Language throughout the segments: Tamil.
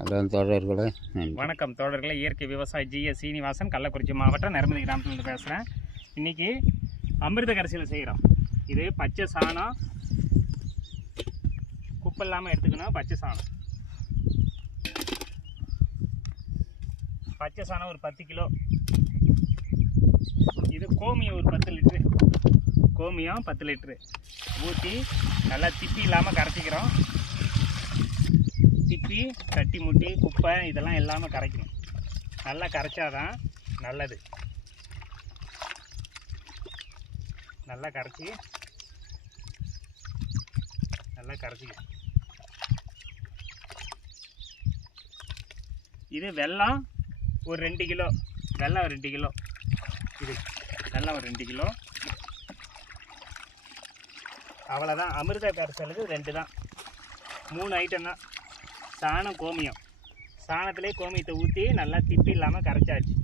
அதான் தோழர்களே வணக்கம் தோழர்களே இயற்கை விவசாயி ஜிஎஸ் சீனிவாசன் கள்ளக்குறிச்சி மாவட்டம் நர்மதி கிராமத்துலேருந்து பேசுகிறேன் இன்றைக்கி அமிர்த கரைசல் செய்கிறோம் இது பச்சை சாணம் குப்பை இல்லாமல் எடுத்துக்கணும் பச்சை சாணம். பச்சை சாணம் ஒரு பத்து கிலோ. இது கோமியம் ஒரு பத்து லிட்ரு கோமியம் பத்து லிட்ரு ஊற்றி நல்லா திப்பி இல்லாமல் கரைச்சிக்கிறோம். திப்பி கட்டி முட்டி குப்பை இதெல்லாம் இல்லாமல் கரைக்கணும். நல்லா கரைச்சாதான் நல்லது. நல்லா கரைச்சி நல்லா கரைச்சிக்க. இது வெல்லம் ஒரு ரெண்டு கிலோ. வெல்லம் ஒரு ரெண்டு கிலோ. இது வெல்லம் ஒரு ரெண்டு கிலோ. அவ்வளோதான் அமிர்த கரைசலுக்கு ரெண்டு தான். மூணு ஐட்டம் தான். சாணம் கோமியம். சாணத்திலே கோமியத்தை ஊற்றி நல்லா திப்பி இல்லாமல் கரைச்சாச்சு.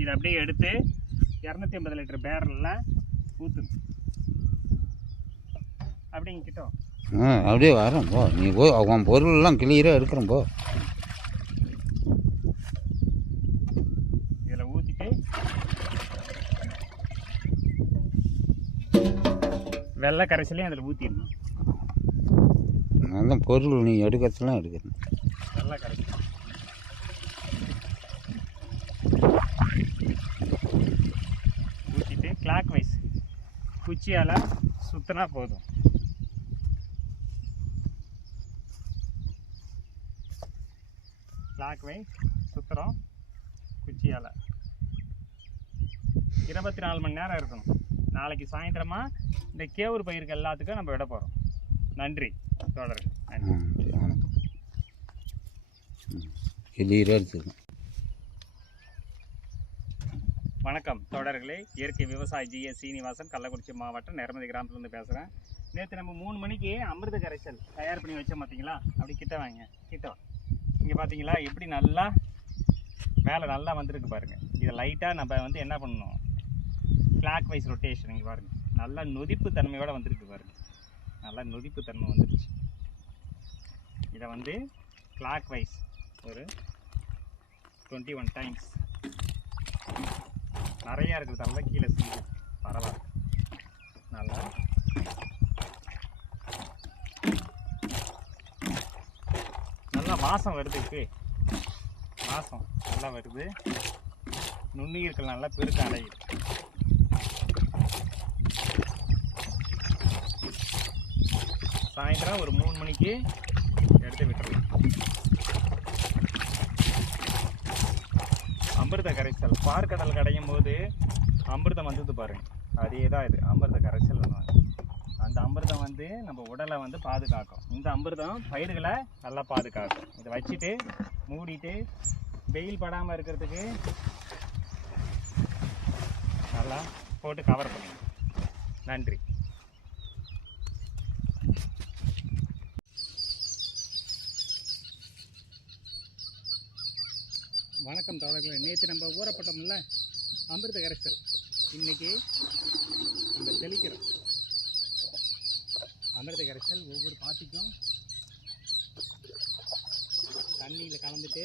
இதை அப்படியே எடுத்து இரநூத்தி ஐம்பது லிட்டர் பேரலில் ஊற்றணும் அப்படிங்கிட்டோம் ஆ அப்படியே வரேன் போ. நீ போய் அவன் பொருள்லாம் கிளியராக எடுக்கிறேன் போ. இதில் ஊற்றிட்டு வெள்ளை கரைசலையும் அதில் ஊற்றிடணும் நான் தான் பொருள் நீ எடுக்கிறதுலாம் எடுக்கிறேன். நல்லா கிடைக்கும். ஊற்றிட்டு கிளாக் வைஸ் குச்சியால் சுற்றினா போதும். கிளாக் வைஸ் சுற்றுறோம் குச்சியால். இருபத்தி நாலு மணி நேரம் இருக்கணும். நாளைக்கு சாயந்தரமாக இந்த கேவுர் பயிருக்கு எல்லாத்துக்கும் நம்ம விட போகிறோம் நன்றி தொடர்கள் நன்றி. ம் வணக்கம் எடுத்துக்கணும் வணக்கம் தொடர்களே. இயற்கை விவசாயி ஜிஎஸ் சீனிவாசன் கள்ளக்குறிச்சி மாவட்டம் நேர்மதி கிராமத்துலேருந்து பேசுகிறேன் நேற்று நம்ம மூணு மணிக்கு அமிர்த கரைசல் தயார் பண்ணி வச்சோம் பார்த்தீங்களா அப்படி கிட்ட வாங்க. கிட்ட வா. இங்கே பார்த்தீங்களா எப்படி நல்லா மேலே நல்லா வந்திருக்கு பாருங்கள் இதை லைட்டாக நம்ம வந்து என்ன பண்ணணும்? கிளாக் வைஸ் ரொட்டேஷன் இங்கே பாருங்கள் நல்லா நொதிப்பு தன்மையோடு வந்திருக்கு பாருங்க. நல்லா நொதிப்பு தன்மை வந்துருச்சு. இதை வந்து கிளாக் வைஸ் ஒரு டுவெண்ட்டி ஒன் டைம்ஸ் நிறையா இருக்கிறதால தான் கீழே சிந்தும் பரவாயில்ல. நல்லா. நல்லா வாசம் வருது இப்போ. வாசம் நல்லா வருது. நுண்ணுயிர்கள் நல்லா பெருக்க அடையுது. சாயந்தரம் ஒரு மூணு மணிக்கு எடுத்து விட்டுருவேன் அமிர்த கரைசல் பார்க்கடல் கடையும் போது அமிர்தம் வந்தது பாருங்க. அதே தான் இது அமிர்த கரைசல் அந்த அமிர்தம் வந்து நம்ம உடலை வந்து பாதுகாக்கும். இந்த அமிர்தம் பயிர்களை நல்லா பாதுகாக்கும். இதை வச்சுட்டு மூடிட்டு வெயில் படாமல் இருக்கிறதுக்கு நல்லா போட்டு கவர் பண்ணுங்க. நன்றி. வணக்கம் தோழர்களே. நேற்று நம்ம ஊறப்பட்டோம்ல அமிர்த கரைசல். இன்னைக்கு நம்ம தெளிக்கிறோம். அமிர்த கரைசல் ஒவ்வொரு பாத்திக்கும் தண்ணியில் கலந்துட்டு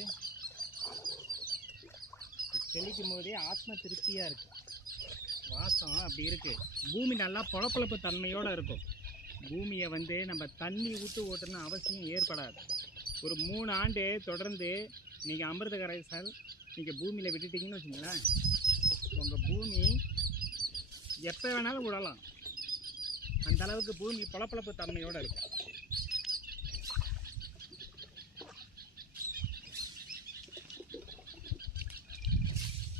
தெளிக்கும் போதே ஆத்ம திருப்தியாக இருக்கு. வாசம் அப்படி இருக்கு. பூமி நல்லா பொழப்பொழப்பு தன்மையோடு இருக்கும். பூமியை வந்து நம்ம தண்ணி ஊற்று ஓட்டணும் அவசியம் ஏற்படாது. ஒரு மூணு ஆண்டு தொடர்ந்து நீங்கள் அமிர்த கரைசல் நீங்கள் பூமியில் விட்டுட்டீங்கன்னு வச்சுங்களேன் உங்கள் பூமி எப்போ வேணாலும் விடலாம் அந்த அளவுக்கு பூமி பளபளப்பு தன்மையோடு இருக்கும்.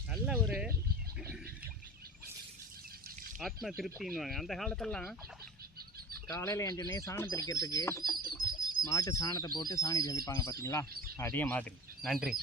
நல்ல ஒரு ஆத்ம திருப்தின்னுவாங்க. அந்த காலத்திலலாம் காலையில் எஞ்சனே சாணம் தெளிக்கிறதுக்கு மாட்டு சாணத்தை போட்டு சாணி தெளிப்பாங்க பார்த்தீங்களா? அதே மாதிரி. நன்றி.